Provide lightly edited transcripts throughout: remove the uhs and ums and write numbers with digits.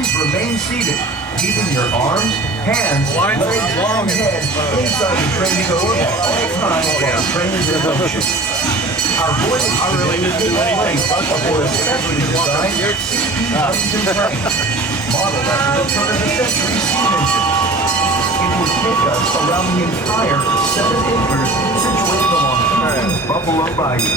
Please remain seated, keeping your arms, hands, legs, and head inside the training oar at all times while training in motion. Our voyage today takes place aboard a specially designed Huntington frame, modeled after the turn-of-the-century steam engine. It will take us around the entire 7 acres situated along Houston's Buffalo Bayou.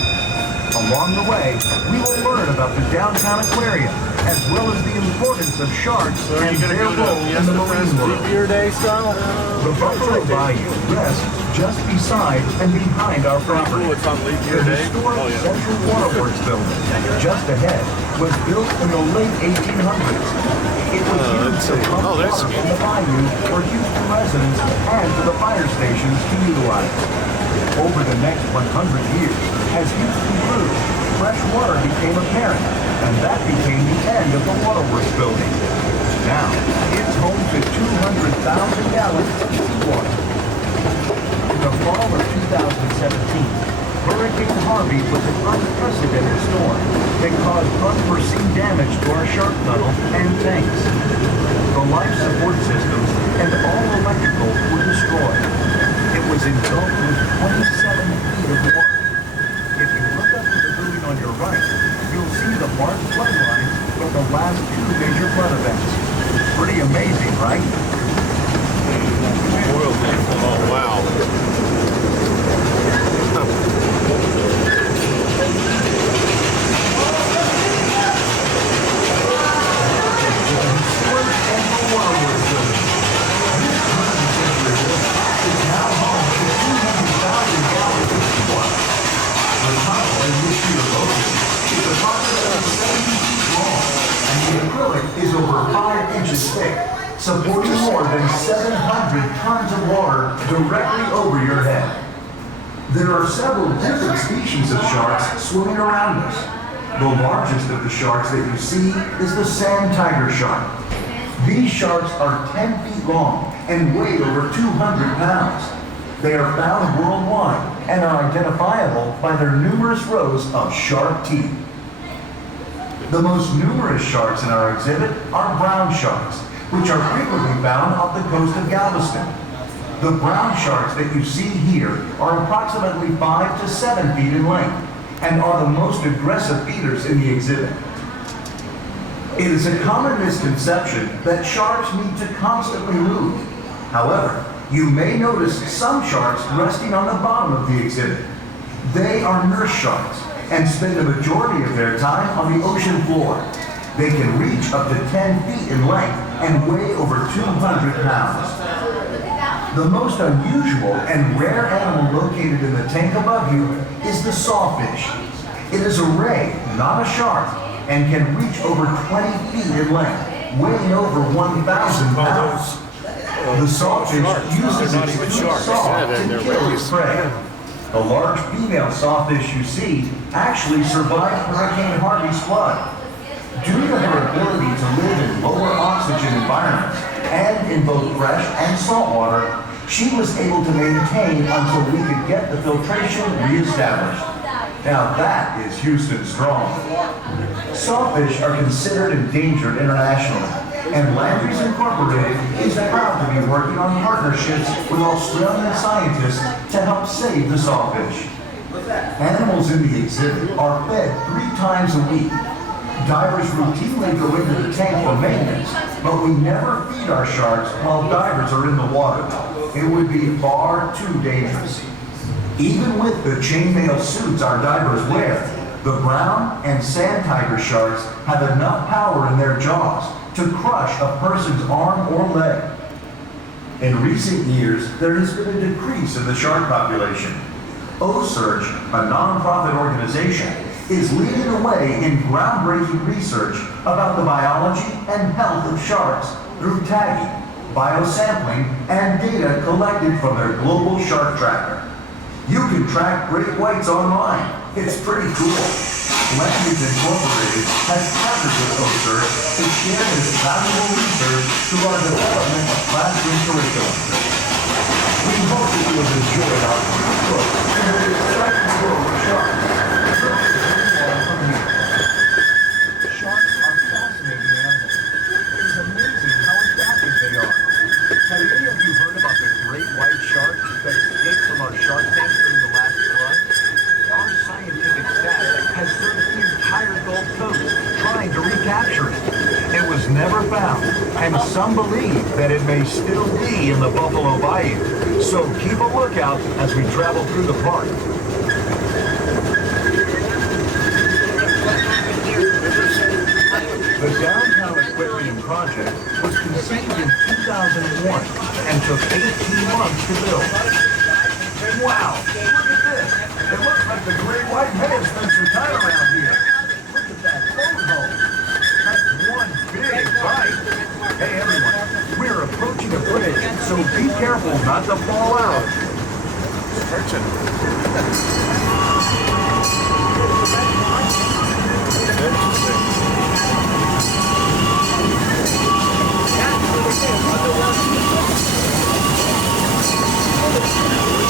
Along the way, we will learn about the Downtown Aquarium, as well as the importance of sharks and their role in the marine world. The Buffalo Bayou rests just beside and behind our property. The historic Central Waterworks building, just ahead, was built in the late 1800s. It was used to pump water from the bayou for Houston residents and for the fire stations to utilize. Over the next 100 years, as Houston grew, fresh water became apparent, and that became the end of the waterworks building. Now, it's home to 200,000 gallons of seawater. In the fall of 2017, Hurricane Harvey was an unprecedented storm that caused unforeseen damage to our shark tunnel and tanks. The life support systems and all electrical were destroyed. It was engulfed with 27 feet of water. If you look up to the building on your right, you'll see the marked flood lines from the last 2 major flood events. Pretty amazing, right? Oh, wow. Is over 5 inches thick, supporting more than 700 tons of water directly over your head. There are several different species of sharks swimming around us. The largest of the sharks that you see is the sand tiger shark. These sharks are 10 feet long and weigh over 200 pounds. They are found worldwide and are identifiable by their numerous rows of sharp teeth. The most numerous sharks in our exhibit are brown sharks, which are frequently found off the coast of Galveston. The brown sharks that you see here are approximately 5 to 7 feet in length and are the most aggressive feeders in the exhibit. It is a common misconception that sharks need to constantly move. However, you may notice some sharks resting on the bottom of the exhibit. They are nurse sharks and spend the majority of their time on the ocean floor. They can reach up to 10 feet in length and weigh over 200 pounds. The most unusual and rare animal located in the tank above you is the sawfish. It is a ray, not a shark, and can reach over 20 feet in length, weighing over 1,000 pounds. The sawfish uses its toothed saw to kill its prey. The large female sawfish you see actually survived Hurricane Harvey's flood. Due to her ability to live in lower oxygen environments and in both fresh and salt water, she was able to maintain until we could get the filtration reestablished. Now that is Houston strong. Sawfish are considered endangered internationally, and Landry's Incorporated is proud to be working on partnerships with Australian scientists to help save the sawfish. Animals in the exhibit are fed 3 times a week. Divers routinely go into the tank for maintenance, but we never feed our sharks while divers are in the water. It would be far too dangerous. Even with the chainmail suits our divers wear, the brown and sand tiger sharks have enough power in their jaws to crush a person's arm or leg. In recent years, there has been a decrease in the shark population. OSearch, a nonprofit organization, is leading the way in groundbreaking research about the biology and health of sharks through tagging, biosampling, and data collected from their global shark tracker. You can track great whites online. It's pretty cool. Landry's Incorporated has partnered with OSearch to share this valuable research through our development of classroom curriculum. We hope that you have enjoyed our book and the exciting world of sharks. Sharks are fascinating animals. It is It was never found, and some believe that it may still be in the Buffalo Bayou. So keep a lookout as we travel through the park. The Downtown Aquarium project was conceived in 2001 and took 18 months to build. Wow, look at this. It looks like the great white whale spent some time around here. Look at that boat hole. That's one big bite. Hey everyone, we're approaching a bridge, so be careful not to fall out. Interesting.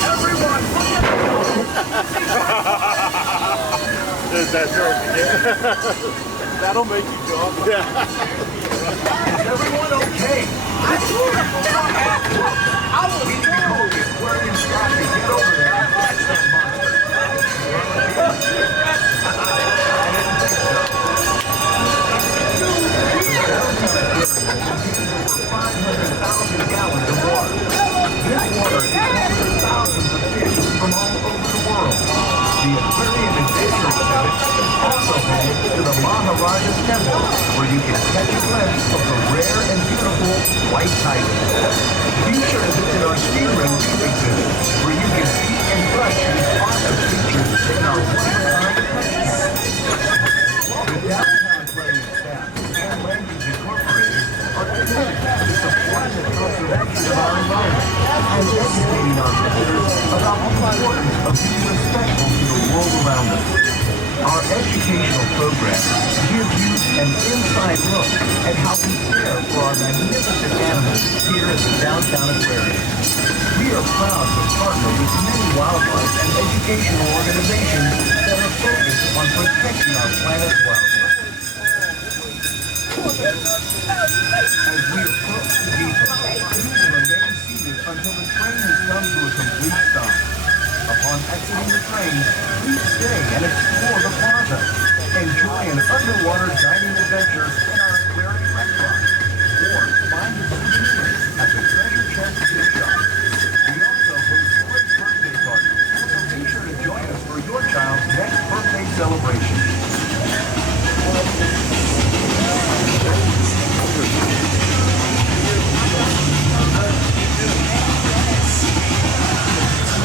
Everyone, look at There's that joke again. That'll make you jump. Yeah. Is everyone okay? I will be the aquarium staff to get over there and catch that monster. Over 500,000 gallons of water. This water is home to thousands of fish from all over the world. The Aquarium Adventure Exhibit is also home to the Maharaja's Temple, where you can catch a glimpse of the rare and beautiful white tiger. Be sure to visit our Speedway Reef exhibit, where you can see and touch these awesome features in our one-of-a-kind collection. The Downtown Aquarium staff and Language Incorporated are committed to supporting the conservation of our environment and educating our visitors about the importance of being respectful to the world around us. Our educational programs give you an inside look at how we care for our magnificent animals here at the Downtown Aquarium. We are proud to partner with many wildlife and educational organizations that are focused on protecting our planet's wildlife. As we approach the depot, please remain seated until the train has come to a complete stop. Upon exiting the train, please stay and explore the plaza. Enjoy an underwater dining adventure in our aquarium restaurant. Or find a souvenir at the treasure chest gift shop. We also host great birthday parties, so be sure to join us for your child's next birthday celebration.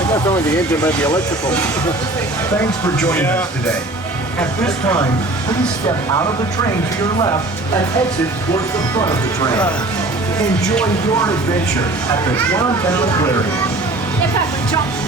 That's only the engine, but the electrical. Thanks for joining us today. At this time, please step out of the train to your left and exit towards the front of the train. Enjoy your adventure at the Downtown Aquarium. If I would jump.